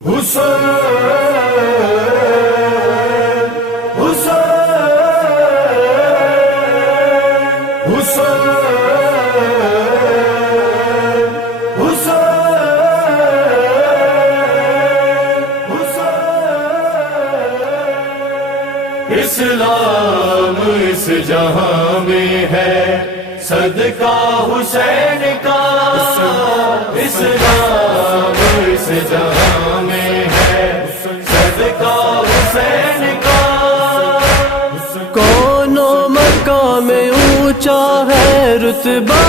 حسین حسین حسین اسلام اس جہاں میں ہے صدقہ حسین کا، اسلام اس جہاں میں ہے صدقہ حسین کا۔ کون و مقام اونچا ہے رتبہ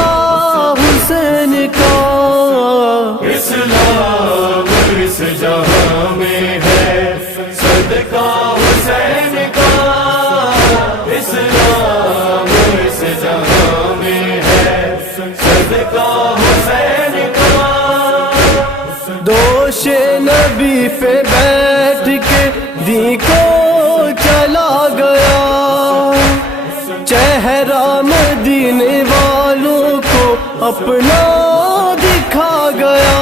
حسین کا، اسلام اس جہاں میں ہے صدقہ حسین کا، اسلام اس جہاں میں ہے صدقہ حسین کا۔ دوش نبی پہ بیٹھ کے دین کو چلا گیا، چہرہ مدینے والوں کو اپنا دکھا گیا۔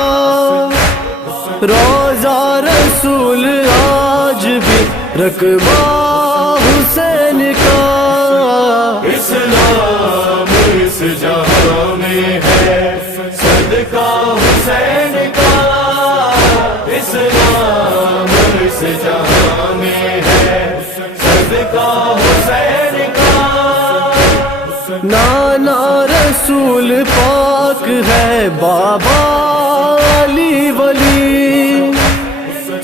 روضہ رسول آج بھی رقبہ حسین کا، اسلام اس جہاں میں ہے صدقہ حسین کا، اسلام اس جہاں میں ہے صدقہ حسین کا۔ نانا رسول پاک ہے بابا علی ولی،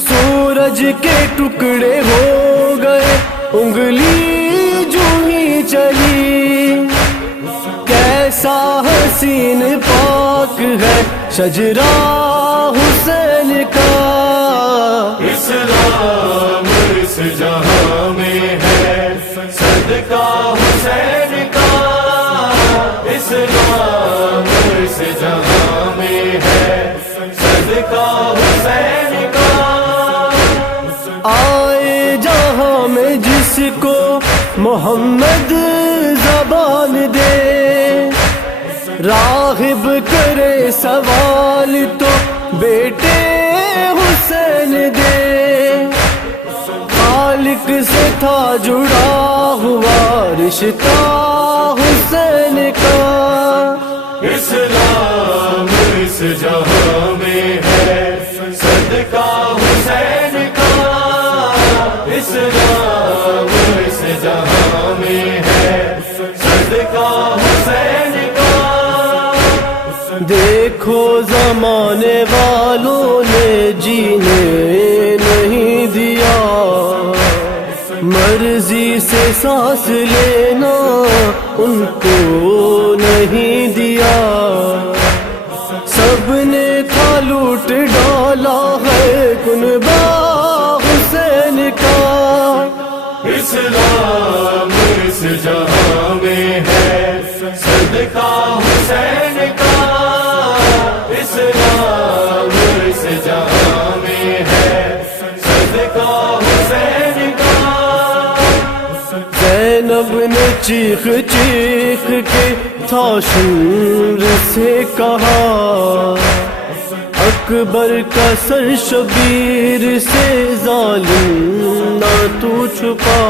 سورج کے ٹکڑے ہو گئے انگلی جو ہی چلی، کیسا حسین پاک ہے شجرہ حسین کا، اسلام اس جہاں میں ہے صدقہ حسین کا، اسلام اس جہاں میں ہے صدقہ حسین کا۔ آئے جہاں میں جس کو محمد زبان دے، راغب کرے سوال تو بیٹے حسین دے، خالق سے تھا جڑا ہوا رشتہ حسین کا، اسلام اس جہاں میں ہے صدقہ حسین کا، اسلام اس جہاں میں ہے صدقہ حسین کا۔ دیکھو زمانے والوں نے جینے نہیں دیا، مرضی سے سانس لینا ان کو نہیں دیا، سب نے تھا لوٹ ڈالا ہے کنبہ حسین کا، اسلام اس جہاں میں ہے صدقہ حسین کا، اسلام اس جہاں میں ہے صدقہ حسین کا۔ زینب نے چیخ چیخ کے تھا شمر سے کہا، اکبر کا سر شبیر سے ظالم نہ تو چھپا،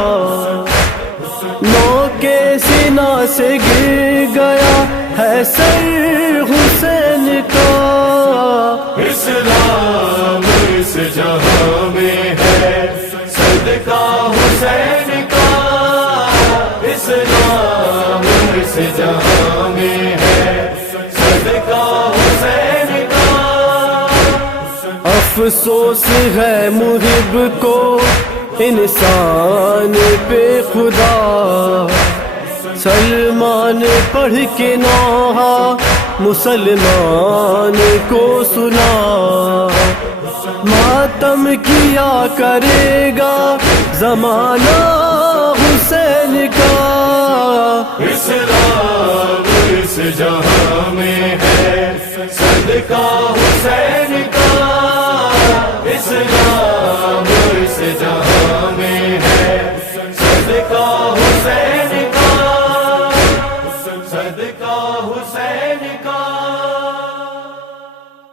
نو کے سینہ سے گر گیا ہے سر حسین کا، اسلام اس جہاں میں ہے صدقہ حسین کا، اسلام اس جہاں میں ہے صدقہ حسین کا۔ افسوس ہے محب کو انسان پہ خدا، سلمان پڑھ کے نوحہ مسلمان کو سنا، ماتم کیا کرے گا زمانہ حسین کا، اسلام اس جہاں میں ہے صدقہ حسین